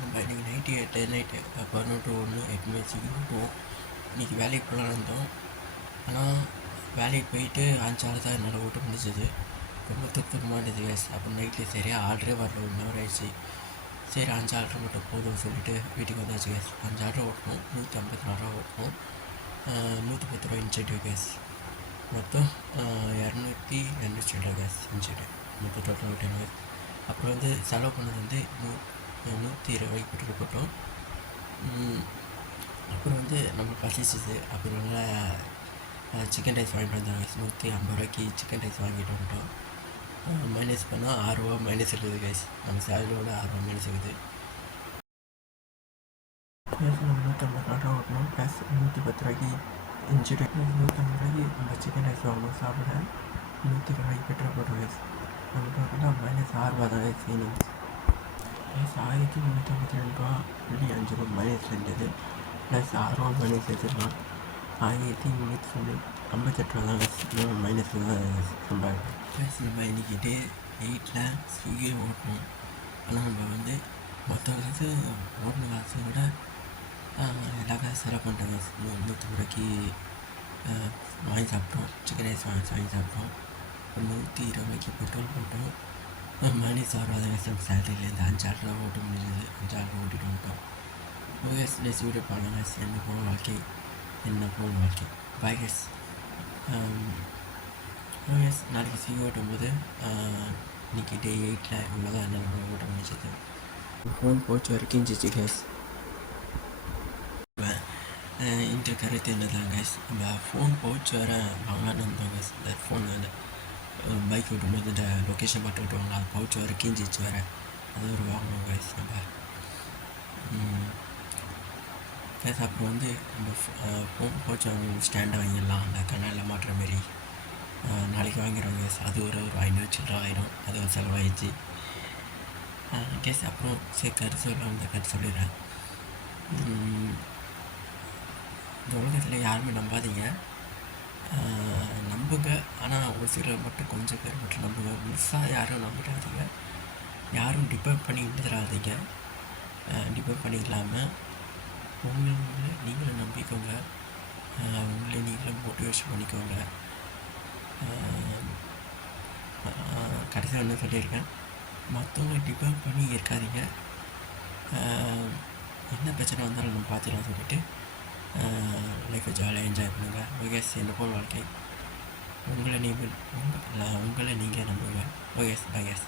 நம்ம இன்றைக்கி night night 11 to 1 எப்பவுமே சீக்கிரம் போவோம். இன்றைக்கி வேலைக்கு போகலான்னு இருந்தோம். ஆனால் வேலைக்கு போயிட்டு 5 hour தான் என்னால் ஓட்ட முடிஞ்சது. ரொம்ப தூக்கமாக இருந்தது கேஸ். அப்புறம் நைட்டில் சரியாக ஆர்டரே வரல, 1 hour ஆயிடுச்சு. சரி 5 hour மட்டும் போதும்னு சொல்லிட்டு வீட்டுக்கு வந்தாச்சு கேஸ். 5 hour ஓட்டணும், 154 ரூபா ஓட்டணும், 110 ரூபா இன்சென்டிவ் கேஸ். மொத்தம் 202 சில்லற கேஸ் இன்சென்டிவ், மொத்தம் டோட்டல் ஓட்டின கேஸ். அப்புறம் வந்து செலவு பண்ணது வந்து 120 பெட்ரோல் போட்டோம். அப்புறம் வந்து நம்ம பசிச்சிது. அப்புறம் சிக்கன் ரைஸ் வாங்கிட்டு வந்தோம் கைஸ். 150 ரூபாய்க்கு சிக்கன் ரைஸ் வாங்கிட்டு வந்துட்டோம். மைனஸ் பண்ணால் 6 ரூபா மைனஸ் இருக்குது கைஸ். நம்ம சேலரியோட 6 ரூபா மைனஸ் இருக்குது. ப்ளஸ் நம்ம 150 ரூபா ஓட்டணும். ப்ளஸ் 110 ரூபாய்க்கு இன்சூரன்ஸ், 150 ரூபாய்க்கு நம்ம சிக்கன் ரைஸ் வாங்கணும் சாப்பிட. 120 ரூபாய்க்கு பெட்ரோல் போட்டோம் கைஸ். நம்ம டோட்டலாக மைனஸ் 6 ரூபா தான் கைஸ் சேவிங்ஸ். ப்ளஸ் 1352 ரூபா புள்ளி 5 ரூபா மைனஸ் இருந்தது. ப்ளஸ் 6 ரூபா மைனஸ் எடுத்துக்கலாம். 1358 ரூபா தான் கைஸ் மைனஸில் தான் சம்பாதிக்கும். ப்ளஸ் நம்ம இன்றைக்கி டே 8 ஸ்விக்கி ஓட்டணும். ஆனால் நம்ம வந்து மொத்த காசு ஓட்டின காசை விட எல்லா காசு செலவு பண்ணிட்டோம் கைஸ். 150 ரூபாய்க்கு வாங்கி சாப்பிட்டோம், சிக்கன் ரைஸ் வாங்கி சாப்பிட்டோம். 120 ரூபாய்க்கு பெட்ரோல் போட்டோம். மைனஸ் 6 ரூபா தான் கைஸ் நம்ம சேலரியிலேருந்து 5 hour தான் ஓட்ட முடிஞ்சது. 5 hour ஓட்டிட்டு வந்துட்டோம். ஓகே நெக்ஸ்ட் வீடியோ பாருங்கள் கைஸ். என்ன போகும் வாழ்க்கை, பாய் கைஸ். ஓகே நாளைக்கு ஸ்விக்கி ஓட்டும் போது இன்றைக்கி டே 8 இவ்வளோதான் என்ன ஓட்ட முடிச்சது. ஃபோன் போச்சு வரைக்கும் இருந்துச்சு கைஸ். இந்த கருத்து என்னதான் கைஸ், இந்த ஃபோன் பவுச் வேறு வாங்கலான்னு இருந்தோம் கைஸ். இந்த ஃபோன் வந்து பைக் ஓட்டும்போது இந்த லொக்கேஷன் பார்த்து ஓட்டுவாங்க, அது பவுச் வேறு கீஞ்சிச்சு வேறு, அது ஒரு வாங்கணும் கைஸ் நம்ம கைஸ். அப்புறம் வந்து நம்ம ஃபோன் பவுச் வாங்கி ஸ்டாண்டை வாங்கிடலாம், அந்த கண்ணாடியில் மாட்டுற மாரி. நாளைக்கு வாங்கிடுவோம் கைஸ். அது ஒரு 500 சில்லற ஆயிடும், அது ஒரு செலவாயிடுச்சு கேஸ். அப்புறம் சரி கருத்து சொல்ல அந்த கருத்து சொல்லிடுறேன். இந்த உலகத்தில் யாருமே நம்பாதீங்க, நம்புங்க. ஆனால் ஒரு சிலர் மட்டும், கொஞ்சம் பேர் மட்டும் நம்புங்க. முழுசாக யாரும் நம்பிடாதீங்க. யாரும் டிபெண்ட் பண்ணி விட்டுறாதீங்க. டிபெண்ட் பண்ணி இல்லாமல் உங்களை நீங்களும் நம்பிக்கோங்க, உங்களை நீங்களும் மோட்டிவேஷன் பண்ணிக்கோங்க. கடைசியாக என்ன சொல்லியிருக்கேன், மற்றவங்க டிபெண்ட் பண்ணி இருக்காதீங்க. என்ன பிரச்சனை வந்தாலும் நம்ம பார்த்துக்கலாம் சொல்லிவிட்டு லைஃப்பை ஜாலியாக என்ஜாய் பண்ணுங்கள். ஓகே என்ன போல் வாழ்க்கை, உங்களை நீங்கள் நம்புங்க. Okay bye case.